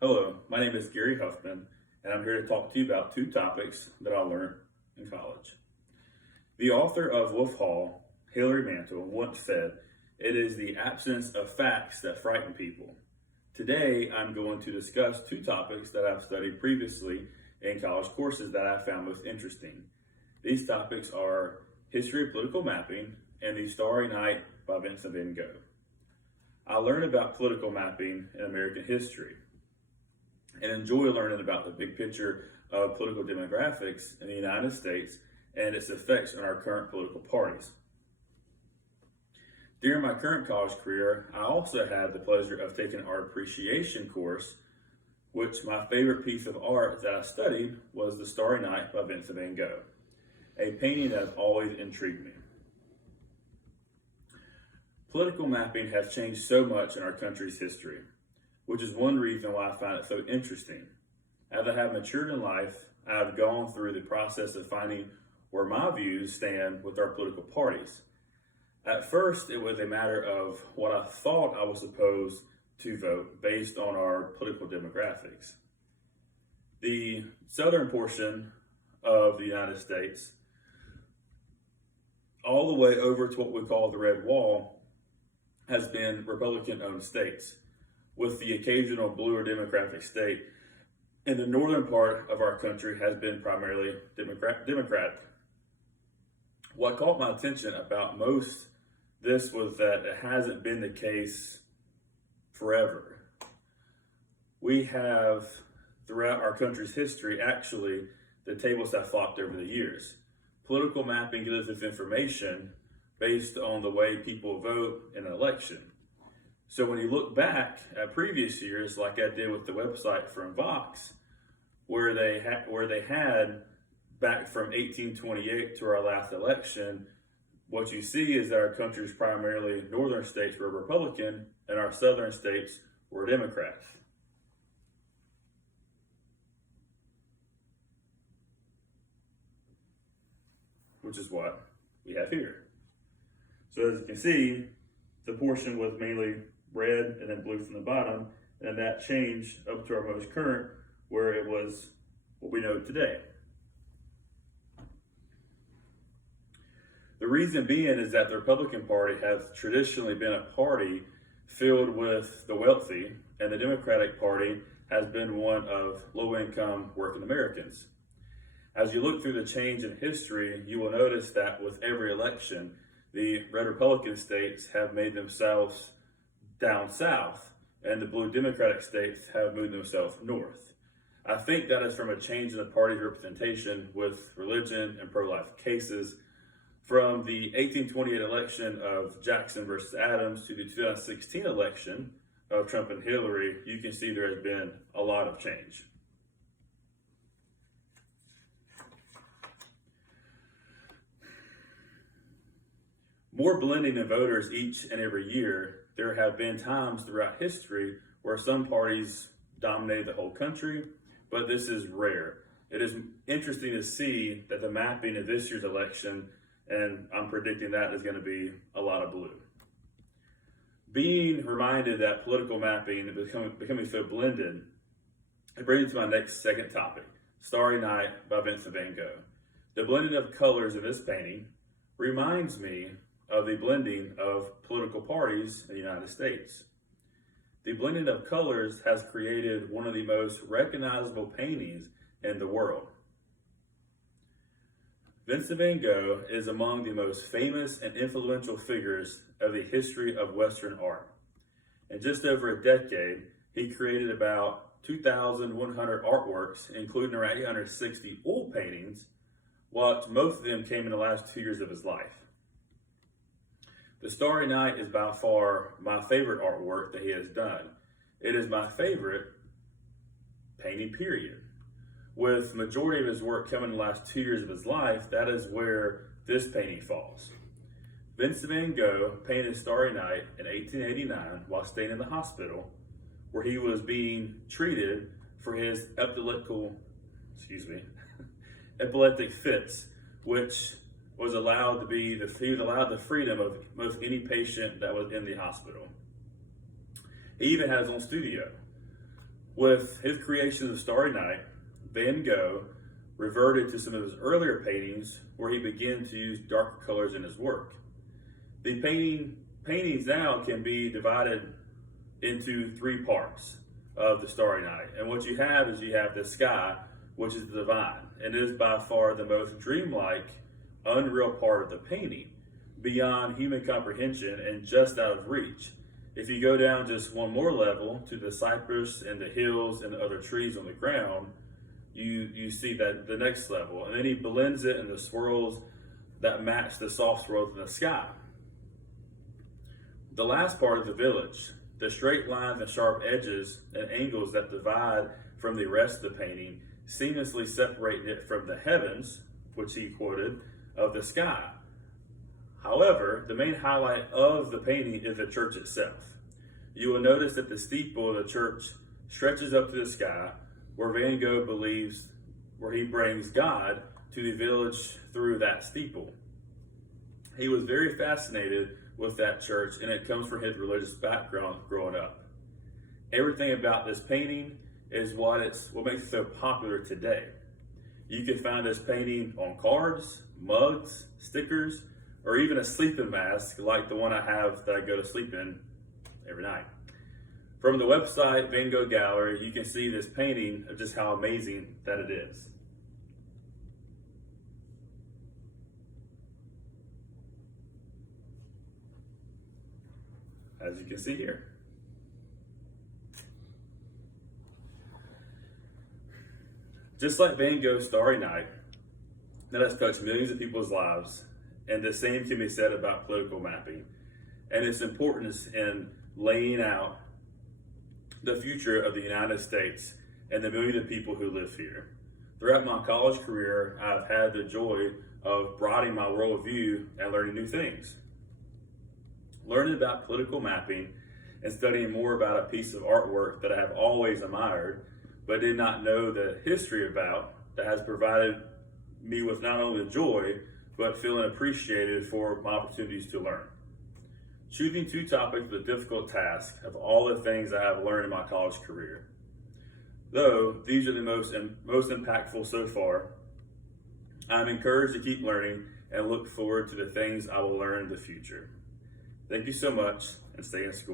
Hello, my name is Gary Huffman, and I'm here to talk to you about two topics that I learned in college. The author of Wolf Hall, Hilary Mantel, once said, "It is the absence of facts that frighten people." Today, I'm going to discuss two topics that I've studied previously in college courses that I found most interesting. These topics are History of Political Mapping and The Starry Night by Vincent van Gogh. I learned about political mapping in American history and enjoy learning about the big picture of political demographics in the United States and its effects on our current political parties. During my current college career, I also had the pleasure of taking an art appreciation course, which my favorite piece of art that I studied was The Starry Night by Vincent van Gogh, a painting that has always intrigued me. Political mapping has changed so much in our country's history, which is one reason why I find it so interesting. As I have matured in life, I have gone through the process of finding where my views stand with our political parties. At first, it was a matter of what I thought I was supposed to vote based on our political demographics. The southern portion of the United States, all the way over to what we call the Red Wall, has been Republican-owned states, with the occasional blue or Democratic state. And the northern part of our country has been primarily Democratic. What caught my attention about most this was that it hasn't been the case forever. We have, throughout our country's history, actually, the tables have flopped over the years. Political mapping gives us this information based on the way people vote in an election. So when you look back at previous years, like I did with the website from Vox, where they had back from 1828 to our last election, what you see is that our country's primarily northern states were Republican and our southern states were Democrats. Which is what we have here. So as you can see, the portion was mainly red and then blue from the bottom, and that changed up to our most current, where it was what we know today. The reason being is that the Republican Party has traditionally been a party filled with the wealthy, and the Democratic Party has been one of low-income working Americans. As you look through the change in history, you will notice that with every election, the red Republican states have made themselves down south, and the blue Democratic states have moved themselves north. I think that is from a change in the party's representation with religion and pro-life cases. From the 1828 election of Jackson versus Adams to the 2016 election of Trump and Hillary, you can see there has been a lot of change. More blending of voters each and every year. There have been times throughout history where some parties dominated the whole country, but this is rare. It is interesting to see that the mapping of this year's election, and I'm predicting that is going to be a lot of blue. Being reminded that political mapping is becoming so blended, it brings me to my second topic, Starry Night by Vincent van Gogh. The blending of colors in this painting reminds me of the blending of political parties in the United States. The blending of colors has created one of the most recognizable paintings in the world. Vincent van Gogh is among the most famous and influential figures of the history of Western art. In just over a decade, he created about 2,100 artworks, including around 860 oil paintings, while most of them came in the last 2 years of his life. The Starry Night is by far my favorite artwork that he has done. It is my favorite painting, period. With majority of his work coming in the last 2 years of his life, that is where this painting falls. Vincent van Gogh painted Starry Night in 1889 while staying in the hospital, where he was being treated for his epileptic fits, which was allowed to be he was allowed the freedom of most any patient that was in the hospital. He even had his own studio. With his creation of the Starry Night, Van Gogh reverted to some of his earlier paintings where he began to use darker colors in his work. The paintings now can be divided into three parts of the Starry Night. And what you have is you have the sky, which is the divine, and it is by far the most dreamlike, unreal part of the painting, beyond human comprehension and just out of reach. If you go down just one more level to the cypress and the hills and the other trees on the ground, you see that the next level, and then he blends it in the swirls that match the soft swirls in the sky. The last part of the village, the straight lines and sharp edges and angles that divide from the rest of the painting, seamlessly separating it from the heavens, which he quoted, of the sky. However, the main highlight of the painting is the church itself. You will notice that the steeple of the church stretches up to the sky, where Van Gogh believes where he brings God to the village through that steeple. He was very fascinated with that church, and it comes from his religious background growing up. Everything about this painting is what makes it so popular today. You can find this painting on cards, mugs, stickers, or even a sleeping mask like the one I have that I go to sleep in every night. From the website Van Gogh Gallery, you can see this painting of just how amazing that it is. As you can see here. Just like Van Gogh's Starry Night, that has touched millions of people's lives, and the same can be said about political mapping and its importance in laying out the future of the United States and the millions of people who live here. Throughout my college career, I've had the joy of broadening my worldview and learning new things. Learning about political mapping and studying more about a piece of artwork that I have always admired, but did not know the history about, that has provided me with not only the joy, but feeling appreciated for my opportunities to learn. Choosing two topics was a difficult task of all the things I have learned in my college career. Though these are the most impactful so far, I'm encouraged to keep learning and look forward to the things I will learn in the future. Thank you so much, and stay in school.